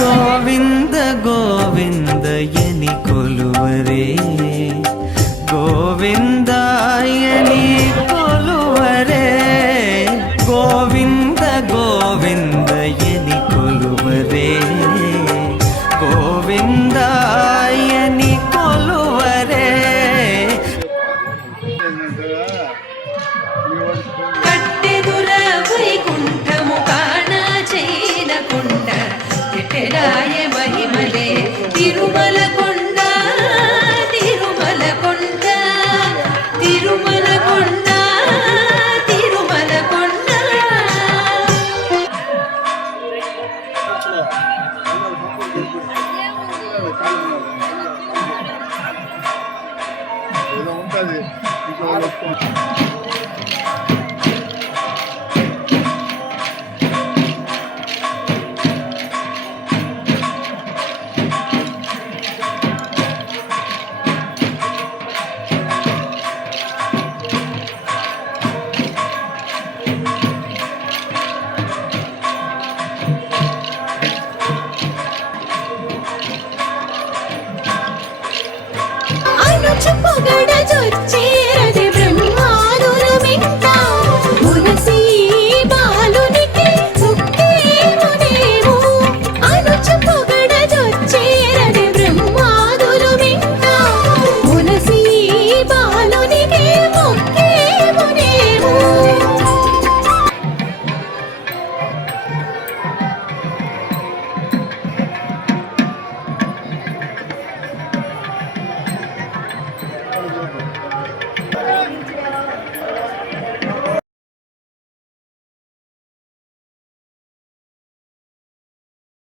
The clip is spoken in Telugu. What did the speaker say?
ಗೋವಿಂದ ಗೋವಿಂದ ಎನಿ ಕೊಲುವರೇ, ಗೋವಿಂದ ಎನಿ ಕೊಲುವರೇ, ಗೋವಿಂದ ಗೋವಿಂದ ಎನಿ ಕೊಲುವರೇ, ಗೋವಿಂದ ಎನಿ ಕೊಲುವರೇ. కట్టెదుర వైకుంఠము కాణ చేయనకుండ ఎట్టెరాయ మహిమలే తిరుమల కొండ, తిరుమల కొండ, తిరుమల కొండ, తిరుమల కొండ. ఏదో ఉంటుంది